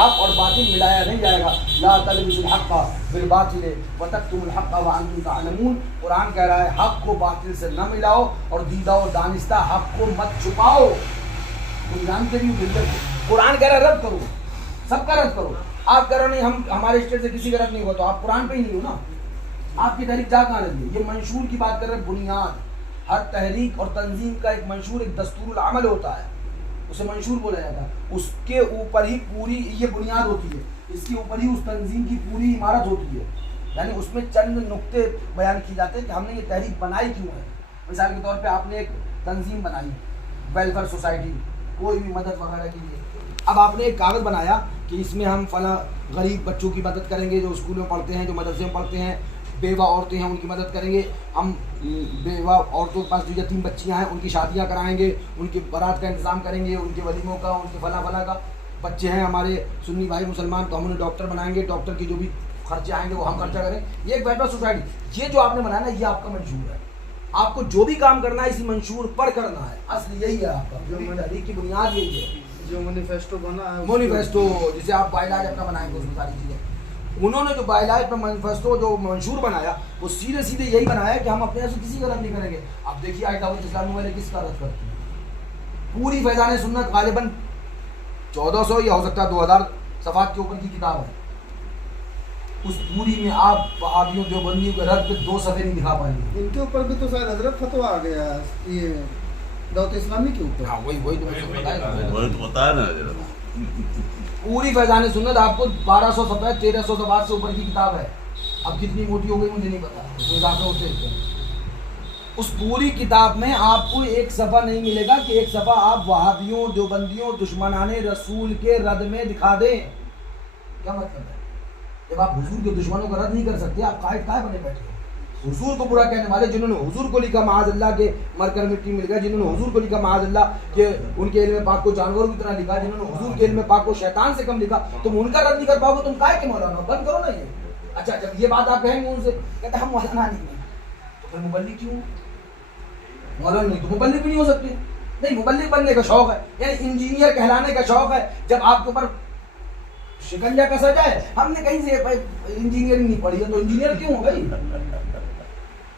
حق اور باطل ملایا نہیں جائے گا. لا تلبسوا الحق بالباطل وتکتموا الحق وانتم تعلمون. قرآن کہہ رہا ہے حق کو باطل سے نہ ملاؤ اور دیدہ و دانستہ حق کو مت چھپاؤ. تم جانتے بھی ہو قرآن کہہ رہا ہے رد کرو, سب کا رد کرو. آپ کہہ رہے نہیں ہم ہمارے اسٹیٹ سے کسی کا رد نہیں ہوا, تو آپ قرآن پہ ہی نہیں ہو نا. آپ کی تحریک جا کہاں رہی ہے؟ یہ منشور کی بات کر رہے ہیں. بنیاد ہر تحریک اور تنظیم کا ایک منشور, ایک دستور العمل ہوتا ہے, اسے منشور بولا جاتا ہے. اس کے اوپر ہی پوری یہ بنیاد ہوتی ہے, اس کے اوپر ہی اس تنظیم کی پوری عمارت ہوتی ہے. یعنی اس میں چند نقطے بیان کیے جاتے ہیں کہ ہم نے یہ تحریک بنائی کیوں ہے. مثال کے طور پہ آپ نے ایک تنظیم بنائی, ویلفیئر سوسائٹی, کوئی بھی مدد وغیرہ کے لیے. اب آپ نے ایک کاغذ بنایا کہ اس میں ہم فلاں غریب بچوں کی مدد کریں گے, جو اسکولوں میں پڑھتے ہیں, جو مدرسے میں پڑھتے ہیں, بیوہ عورتیں ہیں ان کی مدد کریں گے. ہم بیوہ عورتوں کے پاس جو یتیم بچیاں ہیں ان کی شادیاں کرائیں گے, ان کی بارات کا انتظام کریں گے, ان کے ولیموں کا, ان کے فلاں فلاں کا. بچے ہیں ہمارے سنی بھائی مسلمان, تو ہم انہیں ڈاکٹر بنائیں گے, ڈاکٹر کی جو بھی خرچے آئیں گے وہ ہم خرچہ کریں. یہ ایک ویلفیئر سوسائٹی. یہ جو آپ نے بنایا نا, یہ آپ کا منشور ہے. آپ کو جو بھی کام کرنا ہے اسی منشور پر کرنا ہے. اصل یہی ہے آپ کا, تحریک کی بنیاد یہی ہے. جو مینیفیسٹو بنا ہے, مینیفیسٹو جسے آپ بائی لاج اپنا بنائیں گے, اس میں ساری چیزیں. انہوں نے جو بائی لاج اپنا مینیفیسٹو جو منشور بنایا, وہ سیدھے سیدھے یہی بنایا کہ ہم اپنے سے کسی کا رد نہیں کریں گے. اب دیکھیے آج دعوت اسلامی والے کس کا رد کرتے ہیں. پوری فیضان سنت غالباً 1400 یا ہو سکتا ہے 2000 صفحات کے اوپر کی کتاب ہے. اس پوری میں آپ وہابیوں دیوبندیوں کے رد پہ 2 صفحے نہیں دکھا پائیں گے. ان کے اوپر بھی تو شاید حضرت فتویٰ آ گیا یہ دعوت اسلامی کے اوپر. ہاں وہی تو بتایا نا. پوری فیضان سنت آپ کو 1200 صفحے 1300 صفحات سے اوپر کی کتاب ہے. اب کتنی موٹی ہو گئی مجھے نہیں پتا, اس حساب سے ہوتے ہیں. اس پوری کتاب میں آپ کو ایک صفحہ نہیں ملے گا کہ ایک صفحہ آپ وہابیوں دیوبندیوں دشمنان رسول کے رد میں دکھا دیں. کیا مطلب ہے؟ جب آپ حضور کے دشمنوں کا رد نہیں کر سکتے, آپ قائد کائے بنے بیٹھے ہو؟ حضور کو برا کہنے والے, جنہوں نے حضور کو لکھا معاذ اللہ کے مر کر مٹی مل گیا, جنہوں نے حضور کو لکھا معاذ اللہ کہ ان کے علم پاک کو جانوروں کی طرح لکھا, جنہوں نے حضور کے علم پاک کو شیطان سے کم لکھا, تم ان کا رد نہیں کر پاؤ گے. تم کائے کے مولانا بند کرو نا یہ. اچھا جب یہ بات آپ کہیں گے ان سے, کہتے ہم مولانا نہیں ہیں, تو پھر مبلغ کیوں؟ مولانا نہیں تو مبلغ بھی نہیں ہو سکتے. نہیں, مبلغ بننے کا شوق ہے, یعنی انجینئر کہلانے کا شوق ہے. جب آپ کے اوپر شکنجا کسا جائے, ہم نے کہیں سے انجینئرنگ نہیں پڑھی ہے تو انجینئر کیوں ہو بھائی؟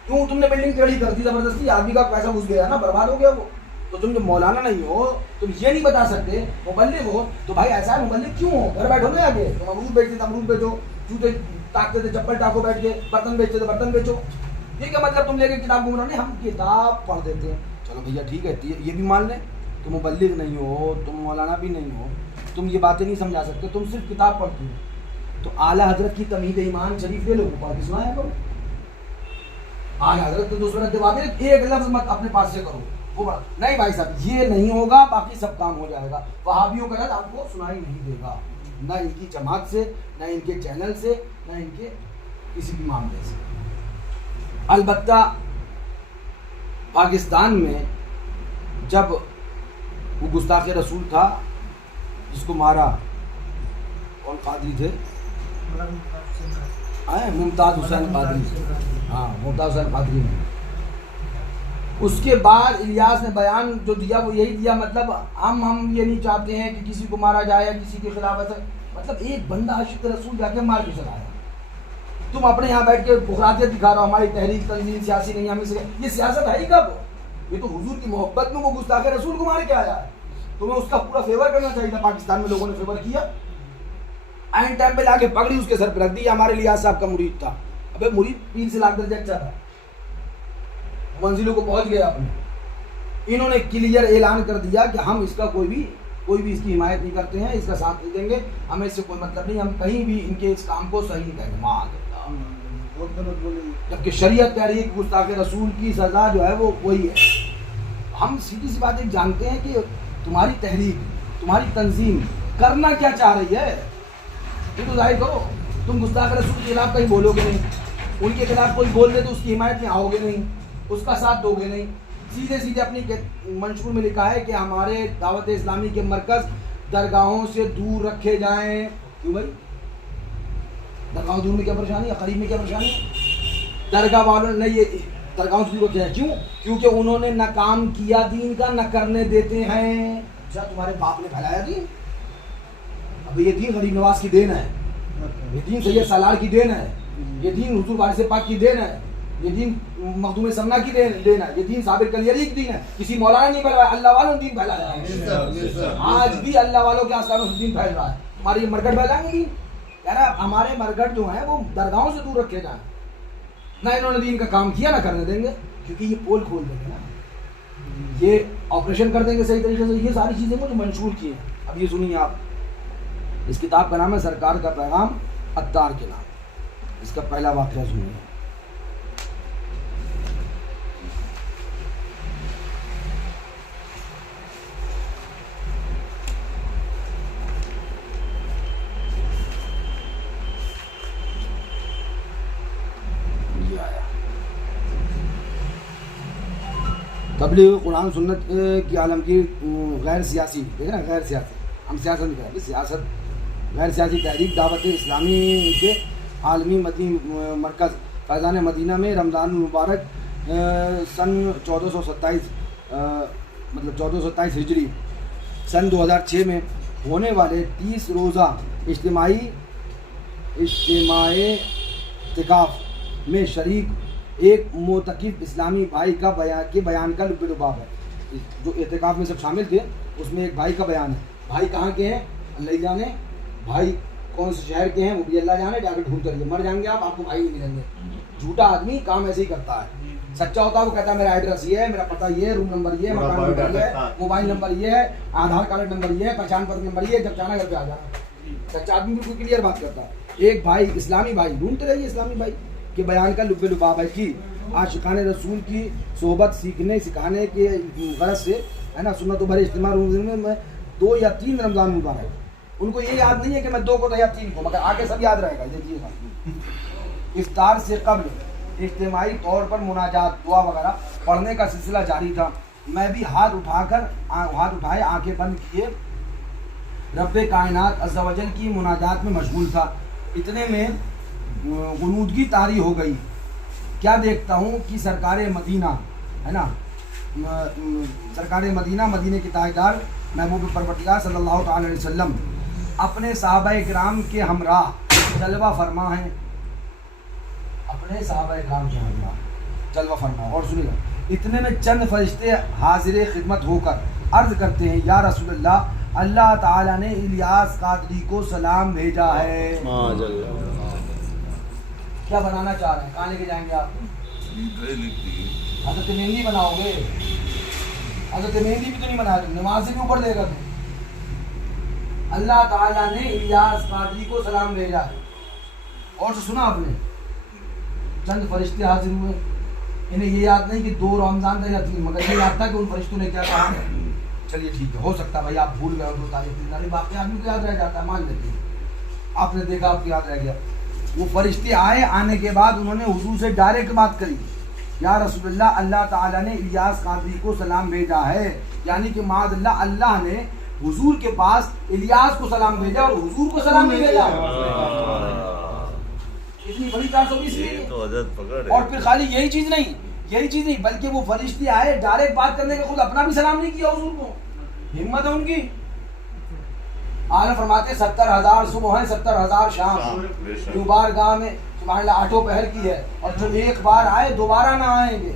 کیوں تم نے بلڈنگ ٹیڑھی کر دی زبردستی, آدمی کا پیسہ گھس گیا نا, برباد ہو گیا وہ. تو تم جو مولانا نہیں ہو, تم یہ نہیں بتا سکتے, مبلغ ہو تو بھائی ایسا ہے, مبلغ کیوں ہو؟ گھر بیٹھو نا آگے, تم امرود بیچتے تھے امرود بیچو, جوتے تاکتے تھے چپل ٹاکو بیٹھ کے, برتن بیچتے تھے برتن بیچو. یہ کیا مطلب تم لے کے کتاب گھوم رہے ہو؟ نہیں, ہم کتاب پڑھ دیتے ہیں. چلو بھیا ٹھیک ہے, یہ بھی مان لیں, تم مبلغ نہیں ہو, تم مولانا بھی نہیں ہو, تم یہ باتیں نہیں سمجھا سکتے, تم صرف کتاب پڑھتے ہو. تو اعلیٰ حضرت کی تمہید ایمان شریف لے لو, پڑھ کے سنایا کرو. اعلیٰ حضرت تو دوسرے ایک لفظ مت اپنے پاس سے کرو. وہ نہیں بھائی صاحب, یہ نہیں ہوگا, باقی سب کام ہو جائے گا. وہابیوں کا رد آپ کو سنائی نہیں دے گا, نہ ان کی جماعت سے, نہ ان کے چینل سے, نہ ان کے کسی بھی معاملے سے. البتہ پاکستان میں جب وہ گستاخ رسول تھا جس کو مارا, کون قادری تھے, ممتاز حسین قادری, ہاں ممتاز حسین قادری نے, اس کے بعد الیاس نے بیان جو دیا وہ یہی دیا, مطلب ہم یہ نہیں چاہتے ہیں کہ کسی کو مارا جائے یا کسی کے خلاف ایسا. مطلب ایک بندہ عاشق رسول جا کے مار کے چلایا. تم اپنے یہاں بیٹھ کے بخاراتیت دکھا رہا ہو, ہماری تحریک تنظیم سیاسی نہیں, ہم اس یہ سیاست ہے ہی کب؟ یہ تو حضور کی محبت میں وہ گستاخ رسول کو مار کے آیا ہے. تمہیں اس کا پورا فیور کرنا چاہیے تھا. پاکستان میں لوگوں نے فیور کیا, اینڈ ٹائم پہ لا کے پگڑی اس کے سر پہ رکھ دی. ہمارے الیاس صاحب کا مرید تھا. ابے مرید پیر سے لاکھ درجہ اچھا تھا, منزلوں کو پہنچ گیا اپنے. انہوں نے کلیئر اعلان کر دیا کہ ہم اس کا کوئی بھی اس کی حمایت نہیں کرتے ہیں, اس کا ساتھ نہیں دیں گے, ہمیں اس سے کوئی مطلب نہیں, ہم کہیں بھی ان کے اس کام کو صحیح نہیں کہیں گے. جبکہ شریعت کہہ رہی ہے کہ گستاخ رسول کی سزا جو ہے وہ وہی ہے. ہم سیدھی سی بات ایک جانتے ہیں کہ تمہاری تحریک, تمہاری تنظیم کرنا کیا چاہ رہی ہے, یہ تو ظاہر کرو. تم گستاخ رسول کے خلاف کہیں بولو گے نہیں, ان کے خلاف کوئی بول دے تو اس کی حمایت میں آؤ گے نہیں, اس کا ساتھ دو گے نہیں. سیدھے سیدھے اپنی منشور میں لکھا ہے کہ ہمارے دعوت اسلامی کے مرکز درگاہوں سے دور رکھے جائیں. کیوں بھائی؟ درگاہوں دور میں کیا پریشانی ہے, قریب میں کیا پریشانی ہے؟ درگاہ والوں نے یہ درگاہوں سے دور رکھے ہیں. کیوں؟ کیونکہ انہوں نے نہ کام کیا دین کا, نہ کرنے دیتے ہیں. اچھا تمہارے باپ نے پھیلایا دین, اب یہ دین غریب نواز کی دین ہے، یہ دین سید سالار کی دین ہے، یہ دین حضور وارث پاک کی دین ہے، یہ دین مخدوم سمنا کی دین ہے، یہ دین صابر کلیری کی دین ہے. کسی مولانا نہیں پھیلایا، اللہ والوں نے دین پھیلایا ہے. آج بھی اللہ والوں کے آستانوں سے دین پھیل رہا ہے. ہمارے یہ مرکٹ پھیلائیں گے دین؟ کہہ رہا ہے ہمارے مرکٹ جو ہیں وہ درگاہوں سے دور رکھے جائیں. نہ انہوں نے دین کا کام کیا، نہ کرنے دیں گے، کیونکہ یہ پول کھول دیں گے نا، یہ آپریشن کر دیں گے صحیح طریقے سے. یہ ساری چیزیں مجھے منشور کی ہیں. اب یہ سنیے آپ، اس کتاب کا نام ہے سرکار کا پیغام عطار کے نام. اس کا پہلا واقعہ سنیے. تبلیغ قرآن سنت کی عالمگیر غیر سیاسی، دیکھیں نا، غیر سیاسی، ہم سیاست نہیں کریں، سیاست غیر سیاسی تحریک دعوت اسلامی کے عالمی مرکز فیضان مدینہ میں رمضان المبارک سن 1427 مطلب 1427 ہجری سن 2006 میں ہونے والے 30 روزہ اجتماعی اعتکاف میں شریک ایک معتکف اسلامی بھائی کا بیان کا لب لباب ہے. جو اعتکاف میں سب شامل تھے اس میں ایک بھائی کا بیان ہے. بھائی کہاں کے ہیں اللہ جانے، بھائی کون سے شہر کے ہیں وہ بھی اللہ جانے. جا کے ڈھونڈ کریے، مر جائیں گے آپ کو بھائی نہیں ملیں گے. جھوٹا آدمی کام ایسے ہی کرتا ہے. سچا ہوتا ہے وہ کہتا ہے میرا ایڈریس یہ ہے، میرا پتہ یہ ہے، روم نمبر یہ ہے، مکان نمبر یہ ہے، موبائل نمبر یہ ہے، آدھار کارڈ نمبر یہ ہے، پہچان پتر نمبر یہ ہے، جب چاہنا گھر پہ آ جانا. سچا آدمی بالکل کلیئر بات کرتا ہے. ایک بھائی اسلامی بھائی ڈھونڈتے رہیے، اسلامی بھائی کے بیان کا لب لباب ہے کہ عاشقان رسول کی صحبت سیکھنے سکھانے کے غرض سے ہے نا سنت و بھرے اجتماع میں 2 یا 3 رمضان مبارک. ان کو یہ یاد نہیں ہے کہ میں 2 کو یا 3 کو، مگر آگے سب یاد رہے گا. دیکھیے گا افطار سے قبل اجتماعی طور پر مناجات دعا وغیرہ پڑھنے کا سلسلہ جاری تھا. میں بھی ہاتھ اٹھائے آنکھیں بند کیے رب کائنات عز و جل کی مناجات میں مشغول تھا. اتنے میں غنودگی طاری ہو گئی. کیا دیکھتا ہوں کہ سرکار مدینہ ہے نا، سرکار مدینہ، مدینہ کے تاجدار محبوب پروردگار صلی اللہ تعالی علیہ وسلم اپنے صحابہ کرام کے ہمراہ جلوہ فرما ہیں. اپنے صحابہ کرام کے ہمراہ جلوہ فرما. اور سنیے گا، اتنے میں چند فرشتے حاضر خدمت ہو کر عرض کرتے ہیں یا رسول اللہ، اللہ تعالیٰ نے الیاس قادری کو سلام بھیجا ہے. کیا بنانا چاہ رہے ہیں؟ کہاں لے کے جائیں گے آپ؟ حضرت مہندی بناؤ گے؟ حضرت مہندی بھی تو نہیں بنا رہے، نماز سے بھی اوپر دے گا تو. اللہ تعالیٰ نے الیاس قادری کو سلام بھیجا ہے. اور سنا آپ نے چند فرشتے حاضر ہوئے. انہیں یہ یاد نہیں کہ 2 رمضان تھا یا 3، مگر یہ یاد تھا کہ ان فرشتوں نے کیا کہا. چلیے ٹھیک ہے، ہو سکتا ہے بھائی آپ بھول گئے ہو 2 تاریخ، باقی آدمی کو یاد رہ جاتا ہے، مان لیتے ہیں. آپ نے دیکھا آپ کو یاد رہ گیا. وہ فرشتے آئے، آنے کے بعد انہوں نے حضور سے ڈائریکٹ بات کری، یا رسول اللہ، اللہ تعالیٰ نے الیاس قادری کو سلام بھیجا ہے. یعنی کہ معاذ اللہ، اللہ نے حضور کے پاس الیاس کو سلام بھیجا اور حضور کو سلام نہیں بھیجا. اتنی بڑی 420. اور پھر خالی یہی چیز نہیں بلکہ وہ فرشتے آئے ڈائریکٹ بات کرنے کے خود اپنا بھی سلام نہیں کیا حضور کو. ہمت ہے ان کی. آج فرماتے 70,000 صبح ہیں، 70,000 شام. جو بارگاہ میں سبحان اللہ 8 پہر کی ہے، اور جو ایک بار آئے دوبارہ نہ آئیں گے.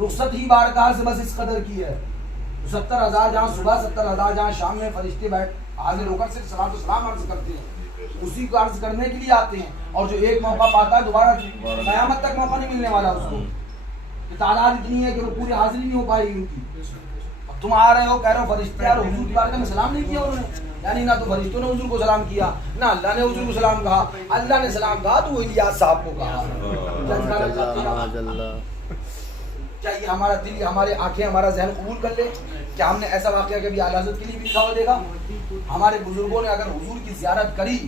رخصت ہی بارگاہ سے بس اس قدر کی ہے. 70,000 جہاں صبح، 70,000 جہاں شام میں فرشتے بیٹھ حاضر ہو کر صرف صلاۃ و سلام عرض کرتے ہیں. اسی کو عرض کرنے کے لیے آتے ہیں. اور جو ایک موقع پاتا ہے دوبارہ قیامت تک موقع نہیں ملنے والا اس کو. تعداد اتنی ہے کہ وہ پوری حاضری نہیں ہو پائے گی ان کی. تم آ رہے ہو، کہہ رہے ہو فرشتے اور حضور کی بارگاہ میں سلام نہیں کیا انہوں نے. یعنی نہ تو فرشتوں نے حضور کو سلام کیا، نہ اللہ نے حضور کو سلام کہا. اللہ نے سلام کہا تو وہ الیاس صاحب کو کہا. کیا یہ ہمارا دل، ہمارے آنکھیں، ہمارا ذہن قبول کر لے؟ کیا ہم نے ایسا واقعہ کبھی اعلیٰ حضرت کے لیے بھی لکھا ہوا دیکھا؟ ہمارے بزرگوں نے اگر حضور کی زیارت کری،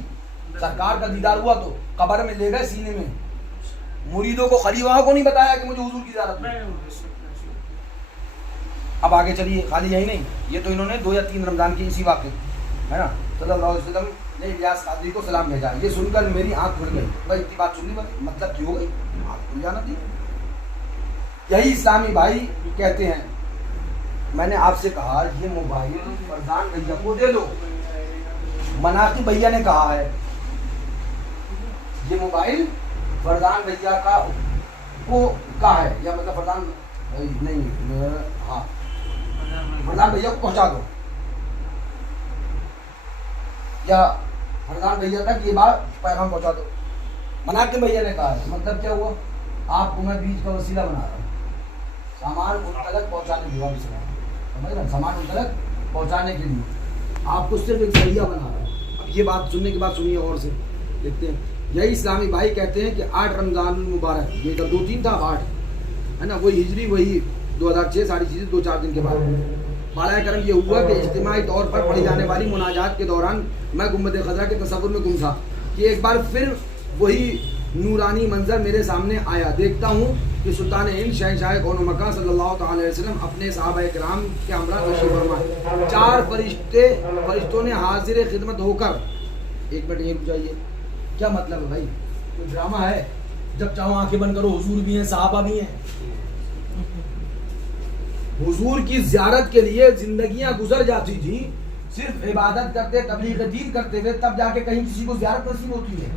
سرکار کا دیدار ہوا تو قبر میں لے گئے سینے میں. مریدوں کو، خلیفہ کو نہیں بتایا کہ مجھے حضور کی زیارت میں. اب آگے چلیے، خالی یہی نہیں، یہ تو انہوں نے 2 یا 3 رمضان کی اسی واقعے ہے نا صلی اللہ علیہ وسلم نے الیاس قادری کو سلام بھیجا. یہ سن کر میری آنکھ کھل گئی. بھائی اتنی بات سننی پڑی، مطلب کی ہو گئی، آنکھ کھل جانا تھی. یہی اسلامی بھائی کہتے ہیں میں نے آپ سے کہا یہ موبائل فرزان بھیا کو دے دو. مناقب بھیا نے کہا ہے یہ موبائل فردان بھیا کا ہے، یا مطلب فردان نہیں، ہاں فردان بھیا کو پہنچا دو، یا فردان بھیا تک یہ بات پیغام پہنچا دو۔ مناقب بھیا نے کہا ہے، مطلب کیا ہوا، آپ کو میں بیچ کا وسیلہ بنا رہا ہوں، سامان ان تک پہنچانے کے لیے، سمجھ رہے ہیں، سامان ان تک پہنچانے کے لیے آپ کو صرف ایک ذریعہ بنا رہا ہوں۔ اب یہ بات سننے کے بعد سنیے غور سے، دیکھتے ہیں۔ یہی اسلامی بھائی کہتے ہیں کہ 8 رمضان المبارک، یہ جب 2-3 تھا، اب 8 ہے نا، وہی ہجری، وہی 2006، ساری چیزیں 2-4 دن کے بعد۔ بالا کرم یہ ہوا کہ اجتماعی طور پر پڑھی جانے والی مناجات کے دوران میں گنبد خضرا کے تصور میں گم تھا کہ ایک بار پھر وہی نورانی منظر میرے سامنے آیا۔ دیکھتا ہوں کہ سلطان ہند شہنشاہ کون و مکان صلی اللہ تعالی علیہ وسلم اپنے صحابہ کرام کے ہمراہ تشریف فرما، 4 فرشتوں نے حاضر خدمت ہو کر، ایک منٹ یہ رک جائیے، کیا مطلب ہے بھائی، کوئی ڈرامہ ہے؟ جب چاہو آنکھیں بند کرو، حضور بھی ہیں، صحابہ بھی ہیں۔ حضور کی زیارت کے لیے زندگیاں گزر جاتی تھی، صرف عبادت کرتے، تبلیغ دین کرتے ہوئے، تب جا کے کہیں کسی کو زیارت نصیب ہوتی ہے۔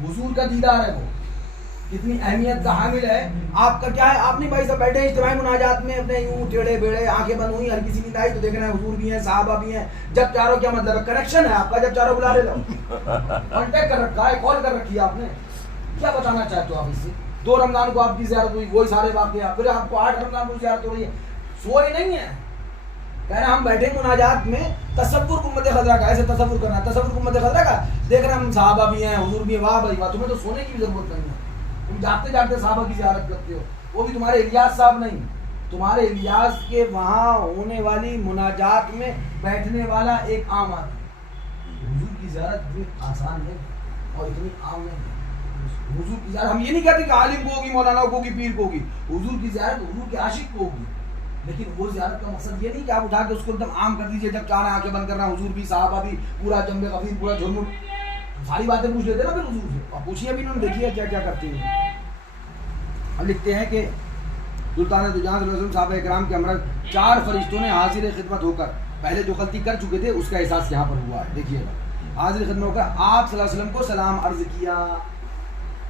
حضور کا دیدار ہے، وہ کتنی اہمیت کا حامل ہے۔ آپ کا کیا ہے، آپ نہیں بھائی سب بیٹھے ہیں اجتماعی مناجات میں، اپنے یوں ٹیڑے بیڑے آنکھیں بند ہوئی، ہر کسی نیند آئی تو دیکھ رہے ہیں حضور بھی ہیں، صحابہ بھی ہیں۔ جب چاروں کیا مطلب ہے، کنیکشن ہے آپ کا، جب چاروں بلا لے لو، کانٹیکٹ کر رکھا ہے، کال کر رکھی ہے آپ نے، کیا بتانا چاہتے ہو آپ اس سے؟ 2 رمضان کو آپ کی زیارت ہوئی، وہی سارے واقعات، پھر آپ کو 8 رمضان کو زیارت ہو رہی ہے، سوئے نہیں ہے، کہہ رہے ہم بیٹھے مناجات میں، تصور گنبد خضرا کا، ایسے تصور کرنا، تصور گنبد خضرا کا، دیکھ رہے ہم صحابہ بھی ہیں، حضور بھی ہیں، واہ بھائی واہ، تمہیں تو سونے کی بھی ضرورت نہیں ہے، تم جاگتے جاگتے صحابہ کی زیارت کرتے ہو، وہ بھی تمہارے الیاس صاحب نہیں، تمہارے الیاس کے وہاں ہونے والی مناجات میں بیٹھنے والا ایک عام آدمی۔ حضور کی زیارت بھی آسان ہے اور اتنی عام نہیں۔ حضور کی زیارت ہم یہ نہیں کہتے کہ عالم کو ہوگی، مولانا کو ہوگی، پیر کو ہوگی، حضور کی زیارت حضور کے عاشق کو ہوگی، لیکن وہ زیارت کا مقصد یہ نہیں کہ آپ اٹھا کے اس کو ایک دم عام کر دیجئے، جب چاہ رہے آنکھیں بند کر رہے ہیں، حضور بھی، صحابہ بھی، پورا جنب غفیر، پورا جھرمٹ، ساری باتیں پوچھ لیتے نا پھر حضور سے، اور پوچھیے بھی انہوں نے، دیکھیے کیا کیا کرتے ہیں۔ ہم لکھتے ہیں کہ سلطان دو جہاں صلی اللہ علیہ وسلم صحابہ کرام کے ہمراہ 4 فرشتوں نے حاضر خدمت ہو کر، پہلے جو غلطی کر چکے تھے اس کا احساس یہاں پر ہوا ہے، دیکھیے گا، حاضر خدمت ہو کر آپ صلی اللہ علیہ وسلم کو سلام عرض کیا،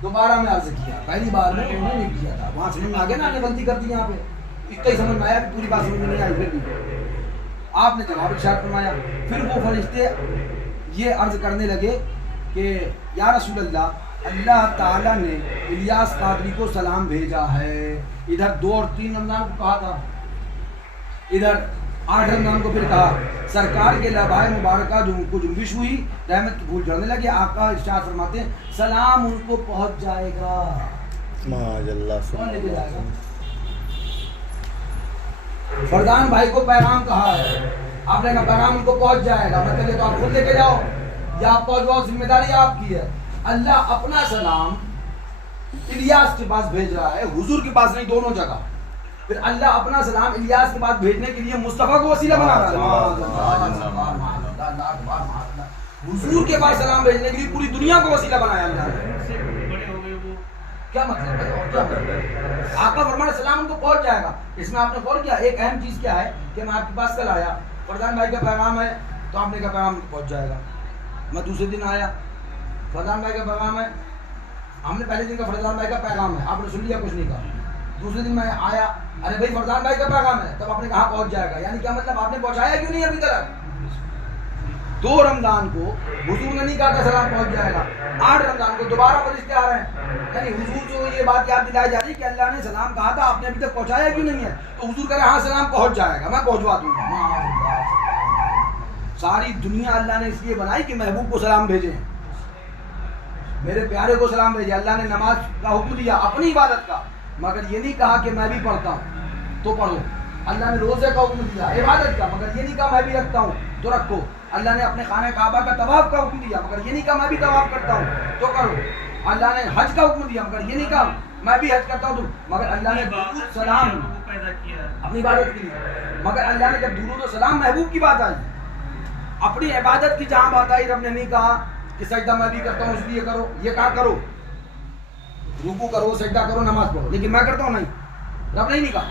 دوبارہ میں عرض کیا، پہلی بار میں انہوں نے نہیں کیا تھا، وہاں سمجھ میں آ گیا نا، ہم نے غلطی کر دی، یہاں پہ اتنا ہی سمجھ میں آیا، پوری بات سمجھ میں نہیں آئی، پھر بھی آپ نے جواب ارشاد فرمایا۔ پھر وہ فرشتے یہ عرض کرنے لگے کہ یا رسول اللہ، اللہ تعالیٰ نے الیاس قادری کو سلام بھیجا ہے، ادھر 2 اور 3 رمضان کو کہا تھا، ادھر 8 رمضان کو پھر کہا، سرکار کے لبائے مبارکہ جو ان کو جنبش ہوئی، رحمت کی پھول جھڑنے لگے، آقا ارشاد فرماتے ہیں سلام ان کو پہنچ جائے گا، کون لے کے جائے گا؟ فردان بھائی کو پیغام کہا ہے، آپ نے کہا پیغام ان کو پہنچ جائے گا، مطلب یہ تو آپ خود لے کے جاؤ یا آپ پہنچواؤ، ذمہ داری آپ کی ہے۔ اللہ اپنا سلام الیاس کے پاس بھیج رہا ہے، حضور کے پاس نہیں، دونوں جگہ۔ پھر اللہ اپنا سلام الیاس کے پاس بھیجنے کے لیے مصطفیٰ کو وسیلہ بنا رہا ہے، حضور کے پاس سلام بھیجنے کے لیے پوری دنیا کو وسیلہ بنایا اللہ نے۔ کیا مطلب ہے، اور کیا مطلب ہے؟ آقا فرمایا سلام ان کو پہنچ جائے گا۔ اس میں آپ نے غور کیا، ایک اہم چیز کیا ہے کہ میں آپ کے پاس کل آیا، فردان بھائی کا پیغام ہے، تو آپ نے کہا پیغام پہنچ جائے گا۔ میں دوسرے دن آیا، فردان بھائی کا پیغام ہے، ہم نے پہلے دن کا فردان بھائی کا پیغام ہے، آپ نے سن لیا، کچھ نہیں کہا۔ دوسرے دن میں آیا، ارے بھائی فردان بھائی کا پیغام ہے، تب آپ نے کہا پہنچ جائے گا، یعنی کیا مطلب آپ نے پہنچایا کیوں نہیں ابھی تک؟ 2 رمضان کو حضور نے نہیں کہا تھا سلام پہنچ جائے گا، 8 رمضان کو دوبارہ فرشتے آ رہے ہیں، یعنی حضور جو یہ بات یاد دلائی جا رہی ہے کہ اللہ نے سلام کہا تھا، آپ نے ابھی تک پہنچایا کیوں نہیں ہے؟ تو حضور کہہ رہے ہیں ہاں سلام پہنچ جائے گا، میں پہنچوا دوں گا۔ ساری دنیا اللہ نے اس لیے بنائی کہ محبوب کو سلام بھیجیں، میرے پیارے کو سلام بھیجے۔ اللہ نے نماز کا حکم دیا اپنی عبادت کا، مگر یہ نہیں کہا کہ میں بھی پڑھتا ہوں تو پڑھو۔ اللہ نے روزے کا حکم دیا عبادت کا، مگر یہ نہیں کہا میں بھی رکھتا ہوں تو رکھو۔ اللہ نے اپنے خانہ کعبہ کا طواف کا حکم دیا، مگر یہ نہیں کہا میں بھی طواف کرتا ہوں تو کرو۔ اللہ نے حج کا حکم دیا، مگر یہ نہیں کہا میں بھی حج کرتا ہوں، مگر اللہ نے درود سلام اپنی عبادت کے لیے، مگر اللہ نے جب درود و سلام محبوب کی بات آئی، اپنی عبادت کی جہاں بات آئی، رب نے نہیں کہا کہ سجدہ میں بھی کرتا ہوں اس لیے کرو، یہ کہا کرو، رکوع کرو، سجدہ کرو، نماز پڑھو، لیکن میں کرتا ہوں نہیں، رب نے نہیں کہا۔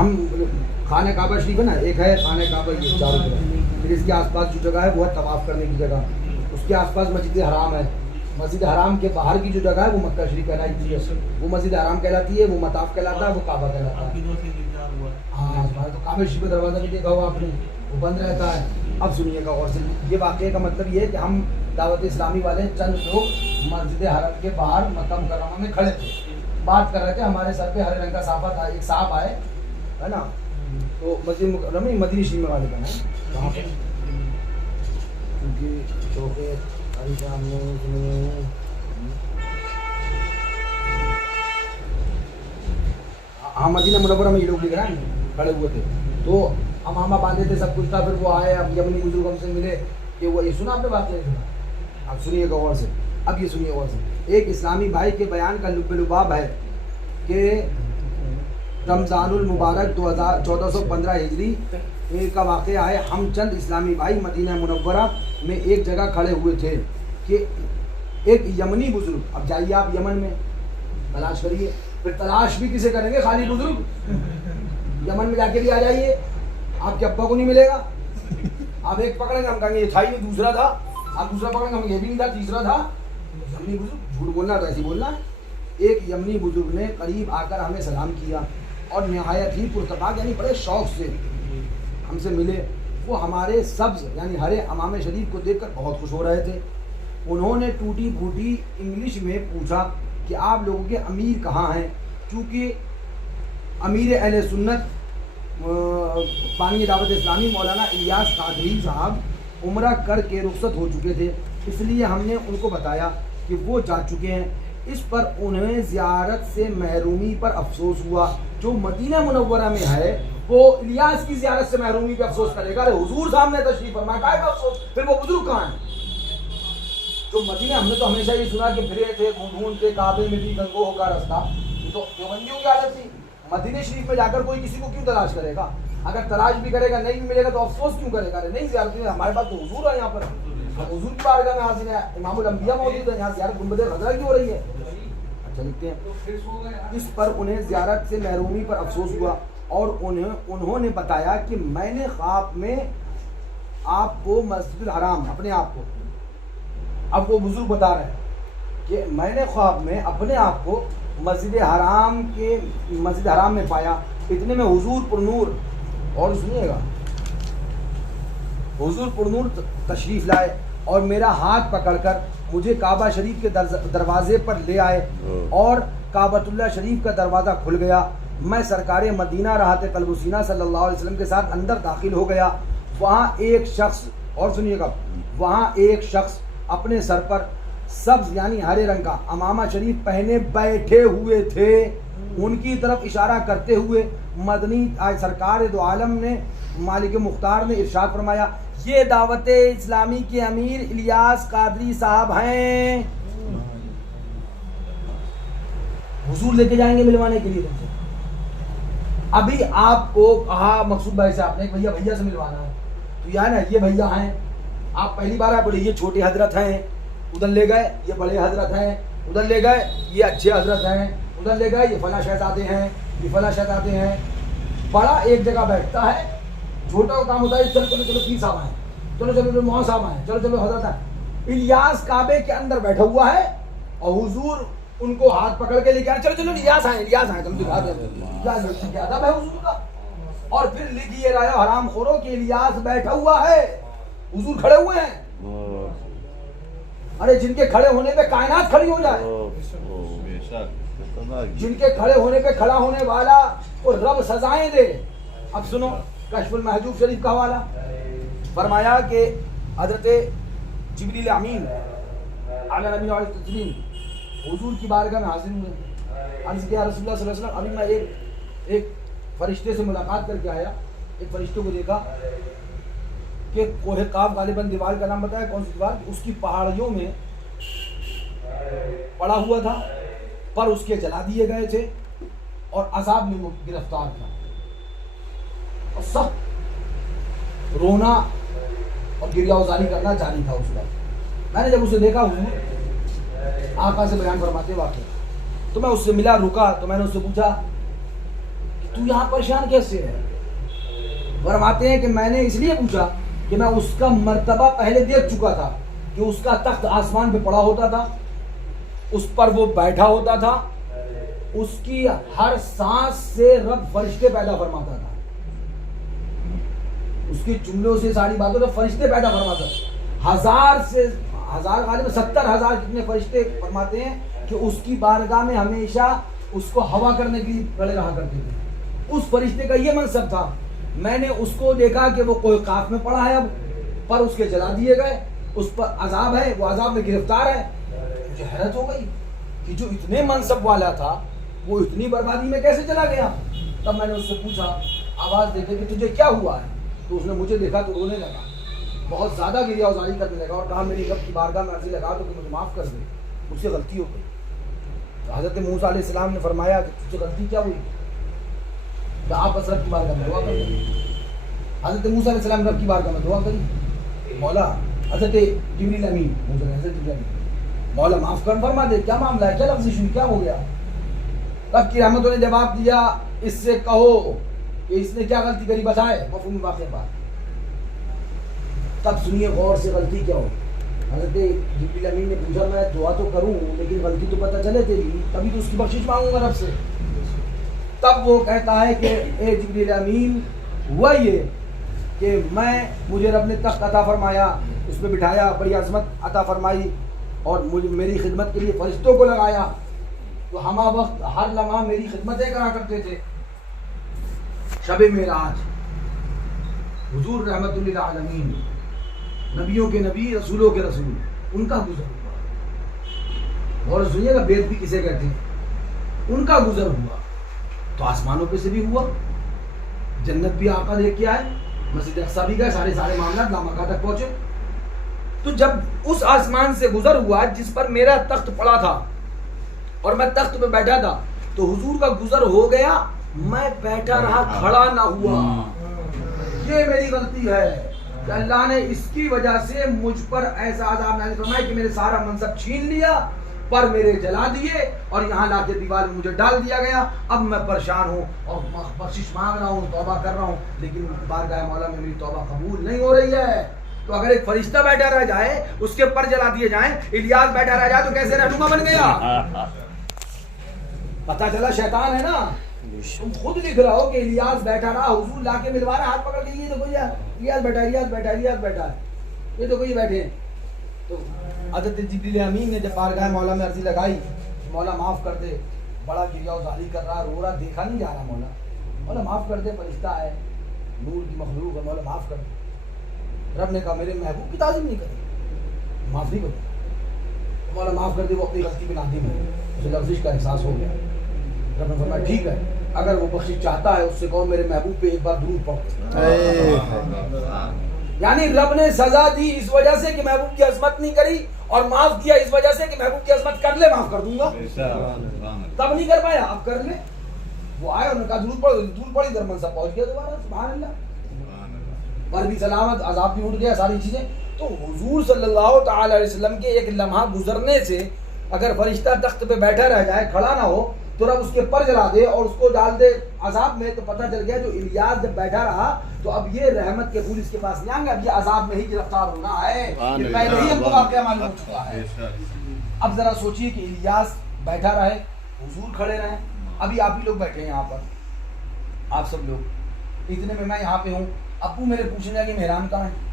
ہم خانہ کعبہ شریف ہے نا، ایک ہے خانہ کعبہ یہ چاروں طرف، پھر اس کے آس پاس جو جگہ ہے وہ ہے طواف کرنے کی جگہ، اس کے آس پاس مسجد حرام ہے، مسجد حرام کے باہر کی جو جگہ ہے وہ مکہ شریف کہلاتی ہے، وہ مسجد حرام کہلاتی ہے، وہ مطاف کہلاتا ہے، وہ کعبہ کہلاتا ہے۔ ہاں تو کعبہ شریف کا دروازہ بھی دیکھا ہوا آپ نے، وہ بند رہتا ہے۔ اب سنیے گا غور سے، یہ واقعے کا مطلب یہ ہے کہ ہم دعوت اسلامی والے چند لوگ مسجد حرم کے باہر مکہ مکرمہ میں کھڑے تھے، بات کر رہے تھے، ہمارے سر پہ ہرے رنگ کا صافہ تھا، ایک صاحب آئے ہے نا، تو مسجد مکرمہ مدنی شریف میں والے بنا ہے وہاں پہ، کیونکہ چوکے ہری شام میں ہاں مدینہ منورہ میں یہ لوگ لکھ رہے ہیں کھڑے ہوئے تھے، تو امامہ باندھے تھے، سب کچھ تھا، پھر وہ آئے، اب یمنی بزرگ ہم سے ملے کہ وہ یہ سنا آپ نے بات نہیں سنا، اب سنیے گا غور سے، اب یہ سنیے غور سے، ایک اسلامی بھائی کے بیان کا لب لباب ہے کہ رمضان المبارک 1415 ہجری کا واقعہ ہے، ہم چند اسلامی بھائی مدینہ منورہ میں ایک جگہ کھڑے ہوئے تھے کہ ایک یمنی بزرگ، اب جائیے آپ یمن میں تلاش کریے، پھر تلاش بھی کسے کریں گے، خالی بزرگ، یمن میں جا کے بھی آ جائیے، آپ کے ابا کو نہیں ملے گا، آپ ایک پکڑیں گے ہم کہیں گے یہ تھا ہی نہیں، دوسرا تھا، آپ دوسرا پکڑیں گے ہم یہ بھی نہیں تھا، تیسرا تھا، یمنی بزرگ، جھوٹ بولنا تو ایسے بولنا ہے۔ ایک یمنی بزرگ نے قریب آ کر ہمیں سلام کیا اور نہایت ہی پرتقاق یعنی بڑے شوق سے ہم سے ملے، وہ ہمارے سبز یعنی ہرے امامِ شریف کو دیکھ کر بہت خوش ہو رہے تھے۔ انہوں نے ٹوٹی پھوٹی انگلش میں پوچھا کہ آپ لوگوں کے امیر کہاں ہیں، چونکہ امیر اہل سنت بانی دعوت اسلامی مولانا الیاس قادری صاحب عمرہ کر کے رخصت ہو چکے تھے، اس لیے ہم نے ان کو بتایا کہ وہ جا چکے ہیں۔ اس پر انہیں زیارت سے محرومی پر افسوس ہوا۔ جو مدینہ منورہ میں ہے وہ الیاس کی زیارت سے محرومی پہ افسوس کرے گا، ارے حضور سامنے تشریف فرمایا، کائے کا افسوس، پھر وہ بزرگ کہاں ہیں؟ جو مدینہ، ہم نے تو ہمیشہ یہ سنا کہ پھرے تھے ڈھونڈتے کعبے میں بھی گنگو ہو کا رستہ، یہ تو دیوبندیوں کی عادت تھی۔ مدینہ شریف میں جا کر کوئی کسی کو کیوں تلاش کرے گا؟ اگر تلاش بھی کرے گا نہیں بھی ملے گا تو افسوس کیوں کرے گا؟ نہیں زیارت میں ہمارے پاس تو حضور ہے، یہاں پر حضور کی بارگاہ میں حاضر ہے، امام الانبیاء موجود ہے، یہاں زیارت گنبد خضرا کی ہو رہی ہے۔ اچھا لکھتے ہیں، اس پر انہیں زیارت سے محرومی پر افسوس ہوا اور انہوں نے بتایا کہ میں نے خواب میں آپ کو مسجد الحرام، اپنے آپ کو، اب وہ بزرگ بتا رہے ہیں کہ میں نے خواب میں اپنے آپ کو مسجد حرام میں پایا، اتنے میں حضور پر نور، اور سنیے گا، حضور پر نور تشریف لائے اور میرا ہاتھ پکڑ کر مجھے کعبہ شریف کے دروازے پر لے آئے اور کعبۃ اللہ شریف کا دروازہ کھل گیا، میں سرکار مدینہ راحت قلب و سینہ صلی اللہ علیہ وسلم کے ساتھ اندر داخل ہو گیا۔ وہاں ایک شخص، اور سنیے گا، وہاں ایک شخص اپنے سر پر سبز یعنی ہرے رنگ کا امامہ شریف پہنے بیٹھے ہوئے تھے، ان کی طرف اشارہ کرتے ہوئے مدنی سرکار دو عالم نے مالک مختار نے ارشاد فرمایا، یہ دعوت اسلامی کے امیر الیاس قادری صاحب ہیں، حضور لے کے جائیں گے ملوانے کے لیے تم سے۔ ابھی آپ کو کہا مقصود بھائی سے، آپ نے بھیا سے ملوانا ہے، تو یہ ہے نا، یہ بھیا ہیں، آپ پہلی بار آئے، بڑے یہ چھوٹے حضرت ہیں، ادھر لے گئے، یہ بڑے حضرت ہیں، ادھر لے گئے، یہ اچھے حضرت ہیں، ادھر لے گئے، یہ فلاں شہزادے ہیں، یہ فلاں شہزادے ہیں۔ بڑا ایک جگہ بیٹھتا ہے، چھوٹا کا کام ہوتا ہے چلو چلو چلو پیر صاحب آئے، چلو چلو مولوی صاحب آئے، چلو چلو حضرت آئے۔ الیاس کعبے کے اندر بیٹھا ہوا ہے اور حضور ان کو ہاتھ پکڑ کے لے کے آئے، چلو چلو الیاس آئے، الیاس آئے، چلو دکھا دیں کیا ادب ہے حضور کا۔ اور پھر لکھیے رہے حرام خوروں کہ الیاس بیٹھا ہوا ہے، حضور کھڑے ہوئے ہیں۔ ارے جن کے کھڑے ہونے پہ کائنات کھڑی ہو جائے، جن کے کھڑے ہونے پہ کھڑا ہونے والا وہ رب سزائیں دے۔ اب سنو کشف المحجوب شریف کا حوالہ، فرمایا کہ حضرت جبریل امین علی نبی علیہ التسلیم حضور کی بارگاہ میں حاضر ہوئے، عرض کیا رسول اللہ صلی اللہ علیہ وسلم، ابھی میں ایک فرشتے سے ملاقات کر کے آیا، ایک فرشتے کو دیکھا کہ کوہ قاف، غالباً دیوار کا نام بتایا، کون سی دیوار، اس کی پہاڑیوں میں پڑا ہوا تھا، پر اس کے جلا دیے گئے تھے اور عذاب میں وہ گرفتار تھا، اور سخت رونا اور گریہ وزاری کرنا جاری تھا اس وقت۔ میں نے جب اسے دیکھا، آقا سے بیان فرماتے واقعہ، تو میں اس سے ملا، رکا، تو میں نے اس سے پوچھا کہ تو یہاں پریشان کیسے ہے؟ فرماتے ہیں کہ میں نے اس لیے پوچھا کہ میں اس کا مرتبہ پہلے دیکھ چکا تھا کہ اس کا تخت آسمان پہ پڑا ہوتا تھا، اس پر وہ بیٹھا ہوتا تھا، اس کی ہر سانس سے رب فرشتے پیدا فرماتا تھا، اس کے جملوں سے ساری باتوں سے فرشتے پیدا فرماتا تھا، ہزار غالب 70,000 کتنے فرشتے فرماتے ہیں کہ اس کی بارگاہ میں ہمیشہ اس کو ہوا کرنے کے لیے کھڑے رہا کرتے تھے۔ اس فرشتے کا یہ منصب تھا۔ میں نے اس کو دیکھا کہ وہ کوئی قاف میں پڑا ہے، اب پر اس کے جلا دیے گئے، اس پر عذاب ہے، وہ عذاب میں گرفتار ہے۔ مجھے حیرت ہو گئی کہ جو اتنے منصب والا تھا وہ اتنی بربادی میں کیسے چلا گیا؟ تب میں نے اس سے پوچھا آواز دے کے کہ تجھے کیا ہوا ہے؟ تو اس نے مجھے دیکھا تو رونے لگا، بہت زیادہ گریہ ازاری کرنے لگا اور کہا میری رب کی بارگاہ میں عرضی لگا تو کہ مجھے معاف کر دے، مجھ سے غلطی ہو گئی۔ تو حضرت موسیٰ علیہ السلام نے فرمایا کہ تجھے غلطی کیا ہوئی؟ کہ آپ بس رب کی بارگاہ میں دعا کریں۔ حضرت موسیٰ علیہ السلام رب کی بارگاہ میں دعا کری، مولا حضرت جبریل امین مولا معاف کر فرما دے، کیا معاملہ ہے، کیا لفظ ہوئی، کیا ہو گیا؟ رب کی رحمتوں نے جواب دیا اس سے کہو کہ اس نے کیا غلطی کری بتائے مفہوم واقعہ بات۔ تب سنیے غور سے غلطی کیا ہو۔ حضرت جبریل امین نے پوچھا میں دعا تو کروں لیکن غلطی تو پتہ چلے تیری، تبھی تو اس کی بخشش مانگوں گا رب سے۔ تب وہ کہتا ہے کہ اے جبریل امین ہوا یہ کہ مجھے رب نے تخت عطا فرمایا، اس پہ بٹھایا، بڑی عظمت عطا فرمائی اور مجھے میری خدمت کے لیے فرشتوں کو لگایا، تو ہمہ وقت ہر لمحہ میری خدمتیں کرا کرتے تھے۔ شب معراج حضور رحمت للعالمین، نبیوں کے نبی، رسولوں کے رسول، ان کا گزر ہوا۔ اور سنیے گا بیت بھی کسے کہتے ہیں، ان کا گزر ہوا تو آسمانوں پہ سے بھی ہوا، جنت بھی آقا دیکھ کے آئے، مسجد اقصی بھی گئے، سارے معاملات لامکہ تک پہنچے۔ تو جب اس آسمان سے گزر ہوا جس پر میرا تخت پڑا تھا اور میں تخت پہ بیٹھا تھا، تو حضور کا گزر ہو گیا، میں بیٹھا رہا، کھڑا نہ ہوا۔ یہ میری غلطی ہے کہ اللہ نے اس کی وجہ سے مجھ پر ایسا عذاب نازل فرمایا کہ میرے سارا منصب چھین لیا، پر میرے جلا دیے اور یہاں لا کے دیوار میں مجھے ڈال دیا گیا۔ اب میں پریشان ہوں اور بخشش مانگ رہا ہوں، توبہ کر رہا ہوں، لیکن بارگاہ مولا میں میری توبہ قبول نہیں ہو رہی ہے۔ تو اگر ایک فرشتہ بیٹھا رہ جائے، اس کے پر جلا دیے جائیں، الیاس بیٹھا رہ جائے تو کیسے رہنما بن گیا؟ پتہ چلا شیطان ہے نا۔ تم خود لکھ رہا ہو کہ الیاس بیٹھا رہا، حضور لا کے ملوا رہا، ہاتھ پکڑ کے یہ دیکھو الیاس بیٹھا، الیاس بیٹھا، الیاس بیٹھا ہے، یہ تو کوئی بیٹھے ہیں۔ تو حضرت جبریل امین نے جب بارگاہ مولا میں عرضی لگائی، مولا معاف کر دے، بڑا گریہ ازاری کر رہا، رو رہا، دیکھا نہیں جا رہا، مولا معاف کر دے، فرشتہ ہے، نور کی مخلوق ہے، مولا معاف کر دے۔ رب نے کہا میرے محبوب کی تعظیم نہیں کرے، معاف نہیں کرے، مولا معاف کر دے، وہ اپنی غلطی پہ نادم ہے، اسے لفظش کا احساس ہو گیا۔ رب نے فرمایا ٹھیک ہے، اگر وہ بخشش چاہتا ہے اس سے کہو میرے محبوب پہ ایک بار درود پڑھو۔ یعنی رب نے سزا دی اس وجہ سے کہ محبوب کی عظمت نہیں کری، اور معاف کیا اس وجہ سے کہ محبوب کی عظمت کر لے، معاف کر دوں گا۔ تب نہیں کر پایا، اب کر لے۔ وہ آئے، انہوں نے کہا درود پڑھو، درود پڑھی، درمن سب پہنچ گیا دوبارہ، سبحان اللہ، پر بھی سلامت، عذاب بھی اٹھ گیا، ساری چیزیں۔ تو حضور صلی اللہ تعالی علیہ وسلم کے ایک لمحہ گزرنے سے اگر فرشتہ تخت پہ بیٹھا رہ جائے، کھڑا نہ ہو، تو رب اس کے پر جلا دے اور اس کو ڈال دے عذاب میں، تو پتہ چل گیا جو الیاس جب بیٹھا رہا تو اب یہ رحمت کے پھول اس کے پاس نہیں آئیں گے، اب یہ عذاب میں ہی گرفتار ہونا ہے، یہ پہلے ہی ہم کو واقعہ معلوم ہو چکا ہے۔ اب ذرا سوچئے کہ الیاس بیٹھا رہے، حضور کھڑے رہیں، ابھی آپ ہی لوگ بیٹھے ہیں یہاں پر، آپ سب لوگ، اتنے میں یہاں پہ ہوں، ابو میرے پوچھنے لگے مہران کہاں ہے؟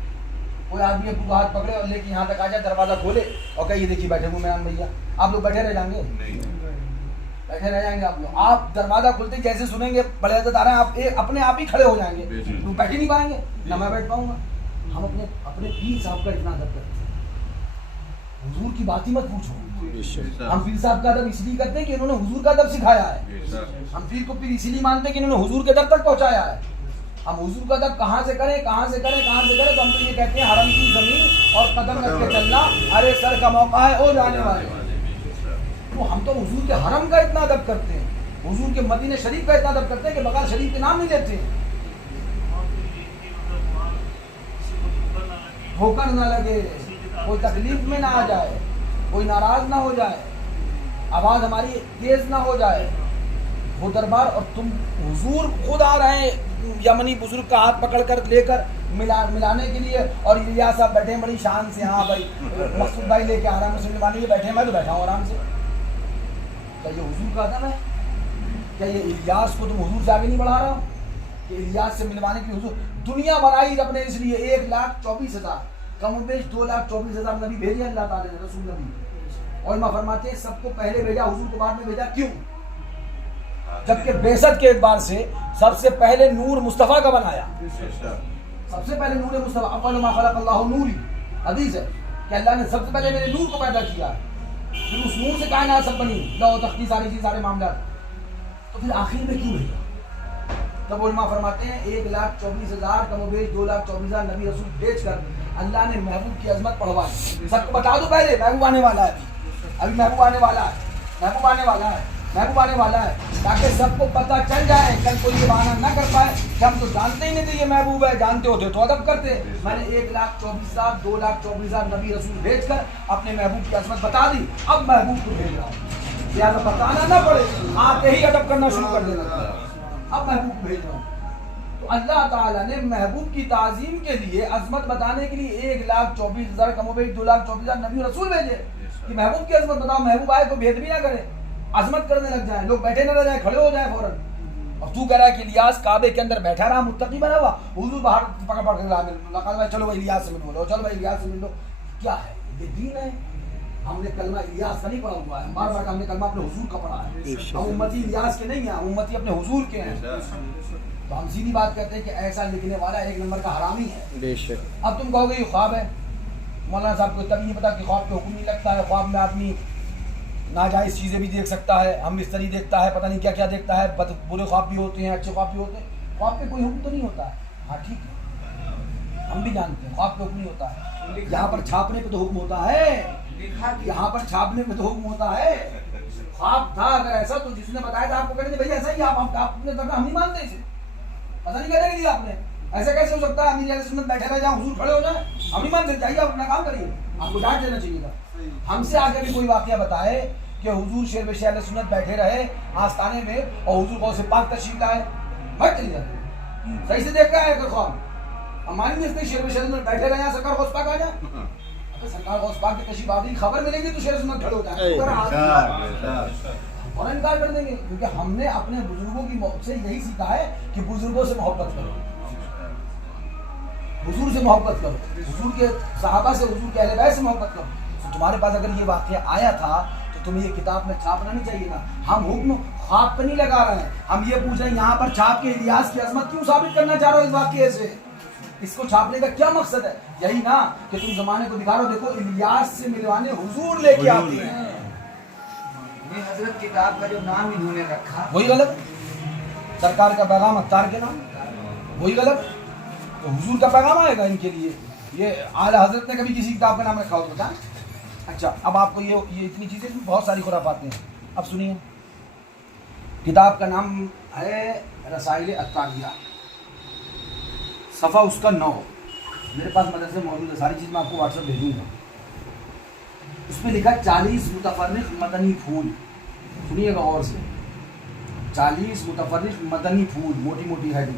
کوئی آدمی ابو کا ہاتھ پکڑے اور لے کے یہاں تک آ جائے، دروازہ کھولے اور کہے یہ دیکھیے بیٹھے ہوں مہران بھیا، آپ لوگ بیٹھے رہ جائیں گے؟ بیٹھے رہ جائیں گے آپ لوگ؟ آپ دروازہ کھلتے جیسے سنیں گے بڑے حضرت آ رہے ہیں، آپ اپنے آپ ہی کھڑے ہو جائیں گے، تو بیٹھ ہی نہیں پائیں گے، نہ میں بیٹھ پاؤں گا۔ ہم اپنے پیر صاحب کا اتنا ادب کرتے ہیں، حضور کی بات ہی مت پوچھو۔ ہم پیر صاحب کا ادب اس لیے کرتے ہیں کہ انہوں نے حضور کا ادب سکھایا ہے، ہم پیر کو پیر اسی لیے مانتے ہیں کہ انہوں نے حضور کے در تک پہنچایا ہے۔ ہم حضور کا ادب کہاں سے کریں، کہاں سے کریں، کہاں سے کریں، تو ہم تو یہ کہتے ہیں حرم کی زمین اور قدم رکھ کے چلنا، ارے سر کا موقع ہے او جانے والے۔ تو ہم تو حضور کے حرم کا اتنا ادب کرتے ہیں، حضور کے مدینہ شریف کا اتنا ادب کرتے ہیں کہ بغیر شریف کے نام نہیں لیتے ہیں۔ ٹھوکر نہ لگے، کوئی تکلیف میں نہ آ جائے، کوئی ناراض نہ ہو جائے، آواز ہماری تیز نہ ہو جائے، وہ دربار اور تم حضور خود آ رہے ہیں یمنی بزرگ کا ہاتھ پکڑ کر لے کر ملانے کے لیے، اور الیاس صاحب بیٹھے ہیں بڑی شان سے، ہاں بھائی مقصود بھائی لے کے آرام سے ملوانے کے بیٹھے ہیں، میں تو بیٹھا ہوں آرام سے. کیا یہ حضور کا ادب ہے؟ کیا یہ الیاس کو تم حضور سے آگے نہیں بڑھا رہا ہو کہ الیاس سے ملوانے کی حضور دنیا بنائی رب نے اس لیے 1,24,000 کم و بیش 2,24,000 نبی بھیجے اللہ تعالیٰ نے، رسول نبی. علماء فرماتے ہیں سب کو پہلے بھیجا حضور کو بعد میں بھیجا، کیوں؟ جبکہ بعثت کے اعتبار سے سب سے پہلے نور مصطفیٰ کا بنایا، سب سے پہلے نور مصطفیٰ. اول ما خلق اللہ نوری، حدیث ہے کہ اللہ نے سب سے پہلے میرے نور کو پیدا کیا، پھر اس نور سے کائنات سب بنی، لوح تختی ساری چیز سارے معاملات. تو پھر آخر میں کیوں بھیجا؟ تب علماء فرماتے ہیں 1,24,000 کم و بیش 2,24,000 نبی رسول بھیج کر اللہ نے محبوب کی عظمت پڑھوائی. سب کو بتا دو پہلے محبوب آنے والا ہے، ابھی محبوب آنے والا ہے، محبوب آنے والا ہے، محبوب آنے والا ہے، تاکہ سب کو پتہ چل جائے، کل کوئی یہ بہانہ نہ کر پائے کہ ہم تو جانتے ہی نہیں تھے یہ محبوب ہے، جانتے ہوتے تو ادب کرتے. میں نے 1,24,000 2,24,000 نبی رسول بھیج کر اپنے محبوب کی عظمت بتا دی، اب محبوب کو بھیج رہا ہوں، لہٰذا بتانا نہ پڑے، آتے ہی ادب کرنا شروع کر دینا، اب محبوب کو بھیج رہا ہوں. تو اللہ تعالیٰ نے محبوب کی تعظیم کے لیے عظمت بتانے کے لیے 1,24,000 کم و بیش 2,24,000 نبی رسول بھیجے کہ محبوب کی عظمت بتاؤ. محبوب آئے کو بھید بھی نہ کرے، عظمت کرنے لگ جائیں، لوگ بیٹھے نہ رہ جائیں، کھڑے ہو جائیں فوراً. اور تو کہہ رہا ہے کہ الیاس کعبے کے اندر بیٹھا رہا متقی بنا ہوا، حضور باہر پکڑ پکڑ کے چلو بھائی الیاس سے مل لو، چلو بھائی الیاس سے مل لو. کیا ہے یہ دین ہے؟ ہم نے کلمہ الیاس کا نہیں پڑھا ہوا ہے، بار بار ہم نے کلمہ اپنے حضور کا پڑھا ہے. ہم امتی الیاس کے نہیں ہیں، ہم امتی اپنے حضور کے ہیں. تو ہم سیدھی بات کرتے ہیں کہ ایسا لکھنے والا ایک نمبر کا حرامی ہے. اب تم کہو گے یہ خواب ہے، مولانا صاحب کو تب نہیں پتا کہ خواب پہ حکم نہیں لگتا ہے، خواب میں آدمی ناجائز چیزیں بھی دیکھ سکتا ہے، ہم بستری دیکھتا ہے، پتہ نہیں کیا کیا دیکھتا ہے، برے خواب بھی ہوتے ہیں، اچھے خواب بھی ہوتے ہیں. خواب پہ کوئی حکم تو نہیں ہوتا ہے. ہاں ٹھیک ہے، ہم بھی جانتے ہیں خواب پہ حکم نہیں ہوتا ہے. یہاں پر چھاپنے پہ تو حکم ہوتا ہے، یہاں پر چھاپنے پہ تو حکم ہوتا ہے. خواب تھا اگر ایسا تو جس نے بتایا تھا آپ کو کہتے تھے بھائی ایسا ہی آپ نے کرنا، ہم نہیں مانتے اسے، پتہ نہیں کہتے کہ آپ نے ایسا کیسے ہو سکتا ہے. امیر اہل سنت بیٹھے رہے جہاں حضور کھڑے ہو جائیں، ہم نہیں مانتے، چاہیے آپ اپنا کام کریے، آپ کو ڈانٹ دینا چاہیے تھا. ہم سے آگے بھی کوئی واقعہ بتائے کہ حضور شیر بشیر اہل سنت بیٹھے رہے آستانے میں اور حضور غوث پاک تشریف لائے، مت چلی جاتے صحیح سے دیکھ کے آئے اگر خواب. ہماری نہیں شیر بشیر اہل سنت بیٹھے رہے ہیں سرکار غوث پاک آ جائے، سرکار غوث پاک کی تشریف آتی خبر ملے گی تو شیر سنت کھڑے ہو جائیں اور انکار کر دیں گے. کیونکہ ہم نے اپنے بزرگوں کی سے یہی سیکھا ہے کہ بزرگوں سے محبت کرو، حضور سے محبت کرو، حضور کے صحابہ سے، حضور کے اہل بیت سے محبت کرو. تو تمہارے پاس اگر یہ واقعہ آیا تھا تو تمہیں یہ کتاب میں چھاپنا نہیں چاہیے تھا. ہم حکم خواب پہ نہیں لگا رہے ہیں، ہم یہ پوچھ رہے ہیں یہاں پر چھاپ کے الیاس کی عظمت کیوں ثابت کرنا چاہ رہے ہو اس واقعے سے؟ اس کو چھاپنے کا کیا مقصد ہے؟ یہی نا کہ تم زمانے کو دکھا رہے ہو، دیکھو الیاس سے ملوانے حضور لے کے آتے ہیں. حضرت کتاب کا جو نام انہوں نے رکھا وہی غلط، سرکار کا پیغام اختار کے نام وہی غلط. تو حضور کا پیغام آئے گا ان کے لیے. یہ اعلیٰ حضرت نے کبھی کسی کتاب کا نام رکھا ہو تو بتائیں. اچھا اب آپ کو یہ اتنی چیزیں بہت ساری خرافات ہیں. اب سنیے، کتاب کا نام ہے رسائل الطاغیہ، صفحہ اس کا 9، میرے پاس مدرسے موجود ہے، ساری چیز میں آپ کو واٹس ایپ بھیجوں گا. اس میں لکھا 40 متفرق مدنی پھول. سنیے گا غور سے، 40 متفرق مدنی پھول، موٹی موٹی ہیڈنگ.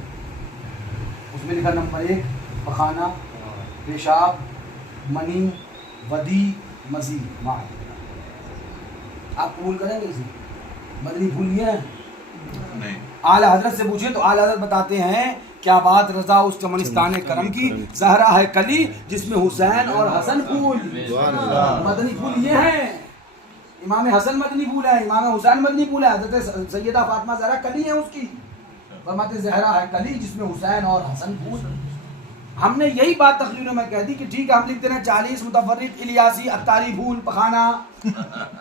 اس میں لکھا نمبر 1 پخانہ، پیشاب، منی، ودی، مزید. آپ قبول کریں گے اسے؟ مدنی پھول یہ ہیں. اعلیٰ حضرت سے پوچھیں تو اعلیٰ حضرت بتاتے ہیں کیا بات رضا اس چمنستان کرم کی، زہرا ہے کلی جس میں حسین اور حسن پھول. مدنی پھول یہ ہیں، امام حسن مدنی پھول ہے، امام حسین مدنی پھول ہے، حضرت سیدہ فاطمہ زہرا کلی ہے اس کی. فرماتے زہرا ہے کلی جس میں حسین اور حسن پھول. ہم نے یہی بات تقریر میں کہہ دی کہ ٹھیک ہے ہم لکھتے ہیں 40 متفرق الیاسی اتاری پھول، پخانہ،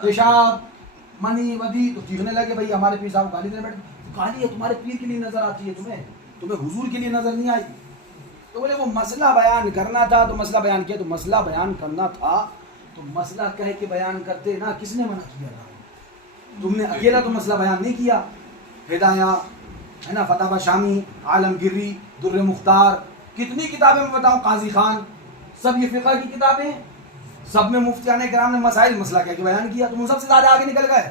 پیشاب، منی، ودی. تو چیخنے لگے بھائی ہمارے پیر صاحب گالی دینے بیٹھے. گالی ہے تمہارے پیر کے لیے نظر آتی ہے، تمہیں حضور کے لیے نظر نہیں آئی. تو بولے وہ مسئلہ بیان کرنا تھا تو مسئلہ بیان کیا. تو مسئلہ بیان کرنا تھا تو مسئلہ کہہ کے بیان کرتے نا، کس نے منع کیا تھا؟ تم نے اکیلا تو مسئلہ بیان نہیں کیا. ہدایہ ہے نا، فتح شامی، عالمگیری، در مختار، کتنی کتابیں میں بتاؤں، قاضی خان، سب یہ فقہ کی کتابیں، سب میں مفتیان کرام نے مسائل مسئلہ کہہ کے بیان کیا. تم سب سے زیادہ آگے نکل گئے.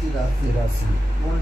83